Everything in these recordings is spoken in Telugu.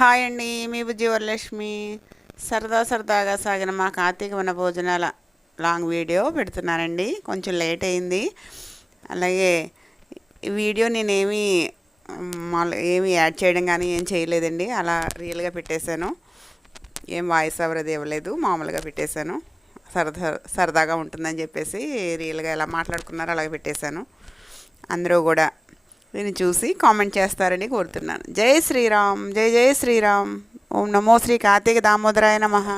హాయ్ అండి, మీ బుజ్జి వరలక్ష్మి. సరదాగా సాగిన మా కార్తీక వన భోజనాల లాంగ్ వీడియో పెడుతున్నానండి. కొంచెం లేట్ అయింది. అలాగే ఈ వీడియో నేనేమి ఏమి యాడ్ చేయడం కానీ ఏం చేయలేదండి. అలా రియల్గా పెట్టేశాను. ఏం వాయిస్ ఓవర్ అది ఇవ్వలేదు, మామూలుగా పెట్టేశాను. సరదాగా ఉంటుందని చెప్పేసి రియల్గా ఎలా మాట్లాడుకున్నారో అలాగే పెట్టేశాను. అందరూ కూడా దీన్ని చూసి కామెంట్ చేస్తారని కోరుతున్నాను. జై శ్రీరామ్, జై జై శ్రీరామ్. ఓం నమో శ్రీ కార్తీక దామోదరాయ నమః.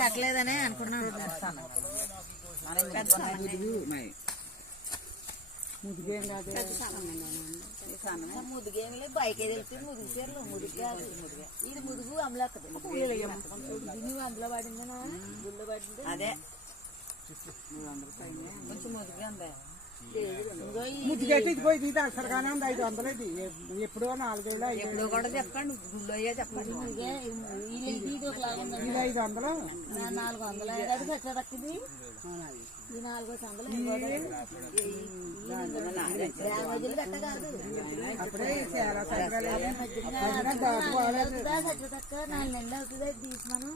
కట్టలేదనే అనుకున్నాను. ముదుగేమి బైకే తెలిసి ముదుగు చీరలు ముదుగు కాదు, ఇది ముదుగు అమలక్కది. నువ్వు అందులో పడిందనా? గుళ్ళు పడింది అదే కొంచెం ముదుగు అందా. సరిగానే ఉంది. 500 ఇది ఎప్పుడో 4,000 ఎప్పుడో కూడా చెప్పండి. గుళ్ళో చెప్పండి. ఇది ఒకలాగా 500 400 పెట్టదక్కింది. ఈ 400 డ్యామేజీలు కట్ట కాదు. అప్పుడే 4 నెలలు అవుతుంది తీసి మనం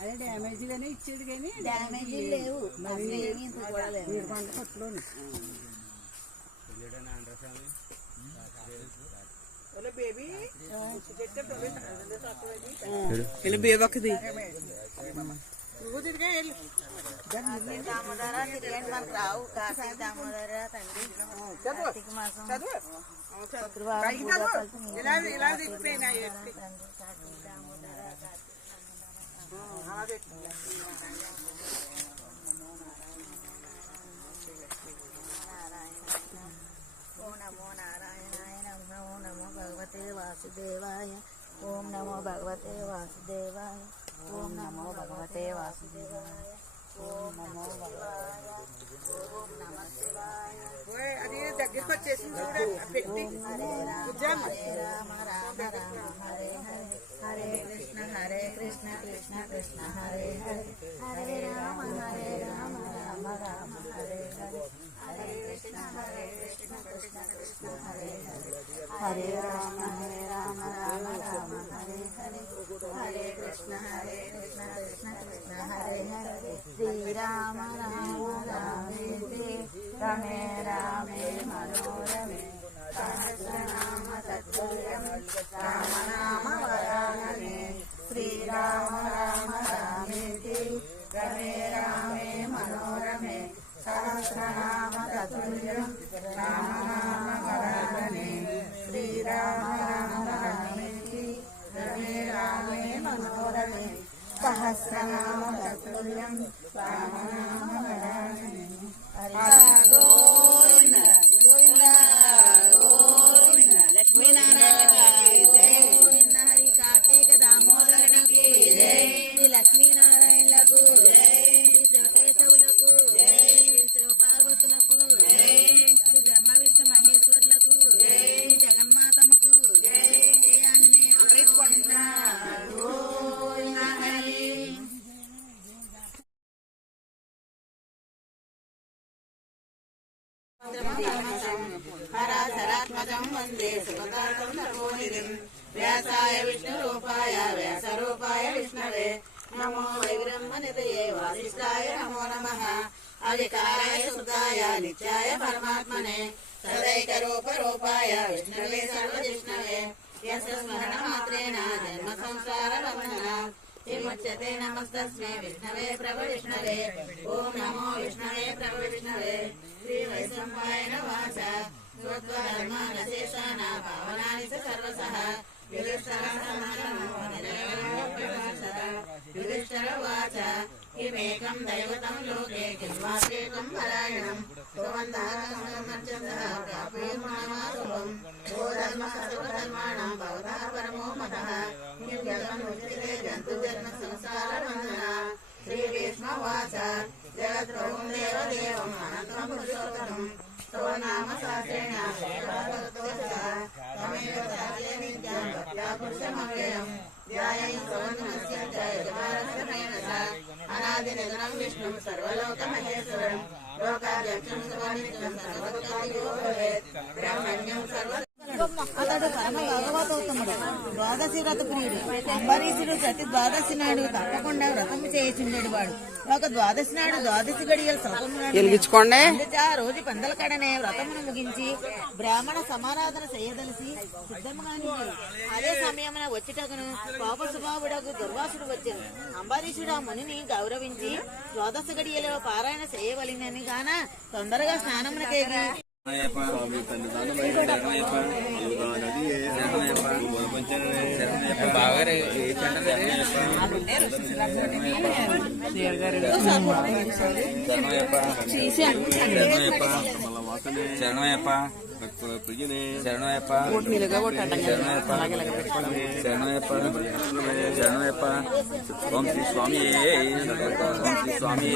అదే డ్యామేజీగానే ఇచ్చేది, కానీ డ్యామేజీలు లేవు. బేబక్కది దామోదర తిరిగండి, మనకు రావు. కార్తీక దామోదర తండ్రి కార్తీక మాసం శుక్రవారం ఓం నమో నారాయణాయ నమః. ఓం నమో భగవతే వాసుదేవాయ. ఓం నమో భగవతే వాసుదేవాయ. ఓం నమో భగవతే వాసుదేవాయ. ఓం నమో శివాయ. ఓం నమ శివాయ. అది దగ్గరికి వచ్చేసింది. హరే రామ రామ రామ హరే హరే. హరే కృష్ణ కృష్ణ కృష్ణ హరే హరే. హరే రామ రామ రామ హరే హరే. హరే కృష్ణ కృష్ణ కృష్ణ హరే హరే. హరే రామ రామ రామ హరే హరే. హరే కృష్ణ కృష్ణ కృష్ణ హరే హరే. శ్రీరామ రామ రామేతి రమే రామే మనోరమే. సహస్రనామ తత్తుల్యం రామనామ వరాననే. శ్రీరామ రామ రామేతి రమే రామే మనోరమే. సహస్రనామ తత్తుల్యం రామనామ వరాననే. శ్రీరామ రామ రామేతి రమే రామే మనోరమే. సహస్రనామ తత్తుల్యం రామనామ వరాననే. గోవింద గోవింద గోవింద. లక్ష్మీనారాయణ గోవింద. హరి కార్తీక దామోదరునికి శ్రీ లక్ష్మీనారాయణలకు శ్రీ శ్రీకేశవులకు శ్రీ శివపార్వతులకు శ్రీ బ్రహ్మ విష్ణు మహేశ్వరులకు శ్రీ జగన్మాతమ్మకు జయ ఆంజనేయ గోవింద గోవింద. హరి హరాధరాత్మజం వందే సుగతార్థం తపోనిధిం. వ్యాసాయ విష్ణురూపాయ వ్యాసరూపాయ విష్ణవే. నమో వైబ్రహ్మనిధయే వాసిష్ఠాయ నమో నమః. అధికారాయ శుద్ధాయ నిత్యాయ పరమాత్మనే. సదైక రూప రూపాయ విష్ణవే సర్వజిష్ణవే. यस्य स्मरणमात्रेण जन्म సంసార బంధన విముచ్యతే నమస్తస్మై విష్ణవే ప్రభ విష్ణవే ఓం నమో విష్ణవే ప్రభ విష్ణవే శ్రీ వైశంపాయన వాచ స్వత్వధర్మానశేషాన పావనాని చ సర్వసః యుధిష్ఠిర వాచ కిమేకం దైవతం లోకే కింవాప్యేకం పరాయణం సర్వధర్మాణం భవతః పరమో మతః కిం జగన్ ఉచ్యతే జంతు జన్మ సంసార బంధన శ్రీ విష్ణువాచ జగద్ప్రభుం దేవదేవం అనంతం పురుషోత్తమం నామ శాస్త్రేణ తమేవ శాస్త్రే నిత్యం భక్త్యా పురుషమవ్యయం ధ్యాయై సౌన్యస్య చ యజమానస్య అనాది నిధనం విష్ణుం సర్వలోక మహేశ్వరం లోకాధ్యక్షం సర్వనిత్యం సర్వోత్తమో భవేత్ బ్రహ్మణ్యం సర్వ అతడు పరమ భగవతోత్తముడు ద్వాదశి వ్రత ప్రియుడు అంబరీషుడు ప్రతి ద్వాదశి నాడు తప్పకుండా వ్రతము చేయుచుండేడు వాడు ఒక ద్వాదశి నాడు ద్వాదశి గడియలు వెలిగించుకోండి. ఆ రోజు పందల కడనే వ్రతమును ముగించి బ్రాహ్మణ సమారాధన చేయదలిసి సిద్ధముగా నిలిచాడు. అదే సమయమున వచ్చుటకును పాప స్వభావుడకు దుర్వాసుడు వచ్చాను. అంబరీషుడు ఆ మునిని గౌరవించి ద్వాదశ గడియలో పారాయణ చేయవలెనని గాన తొందరగా స్నానమునకేగి శరణయ్యప్ప శరణయ్యప్ప శరణయ్యప్ప శరణయ్యప్ప ఓం శ్రీ స్వామి ఓం శ్రీ స్వామి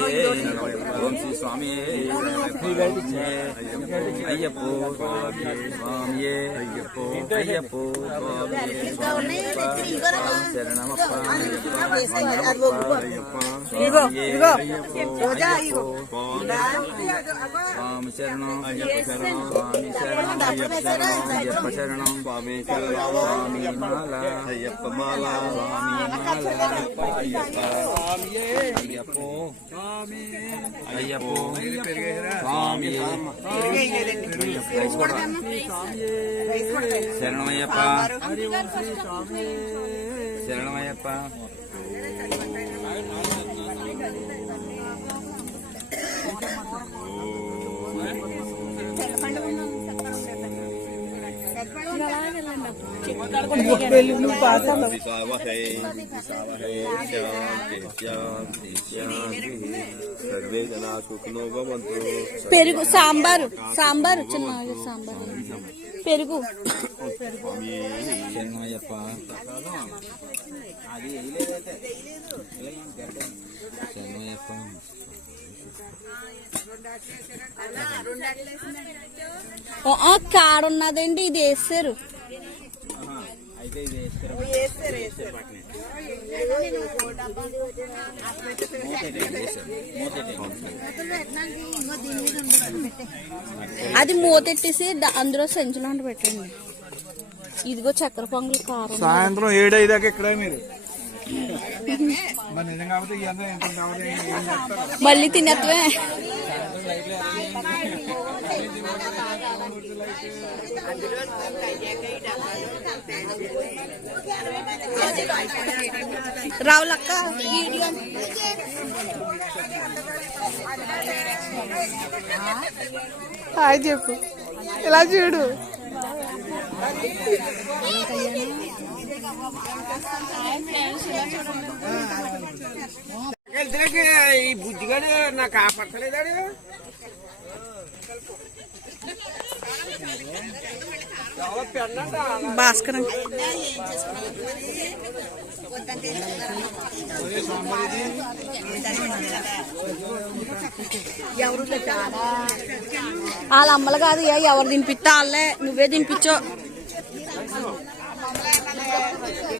ఓం శ్రీ స్వామి అయ్యప్పో స్వామియే అయ్యప్పో అయ్యప్పో శరణమప్ప స్వామి శరణం స్వామి శరణం అయ్యప్ప శరణం స్వామి శరణం స్వామి మాల అయ్యప్ప మాల స్వామి మాల అయ్యప్పో అయ్యప్పో స్వామి శరణమయ్యప్ప శరణమయ్యప్ప పెరుగు సాంబారు సాంబారు చిన్న సాంబారు పెరుగు శరణమయ్యప్ప శరణమయ్యప్ప కాడ ఉన్నదండి ఇది వేస్తారు. అది మూతెట్టేసి అందులో సంచులో పెట్టండి. ఇదిగో చక్కెర పొంగల్ కారం. సాయంత్రం 7-5 దాకా ఇక్కడ మీరు మళ్ళీ తినేత్వే. రావులక్క వీడియో హాయ్ చెప్పు, ఇలా చూడు. ఈ బుద్ధిగాడు నాకు కాపాడలేదాడు. భాస్కర్ వాళ్ళ అమ్మలు కాదు ఎవరు తినిపిస్తా వాళ్ళే, నువ్వే తినిపించో.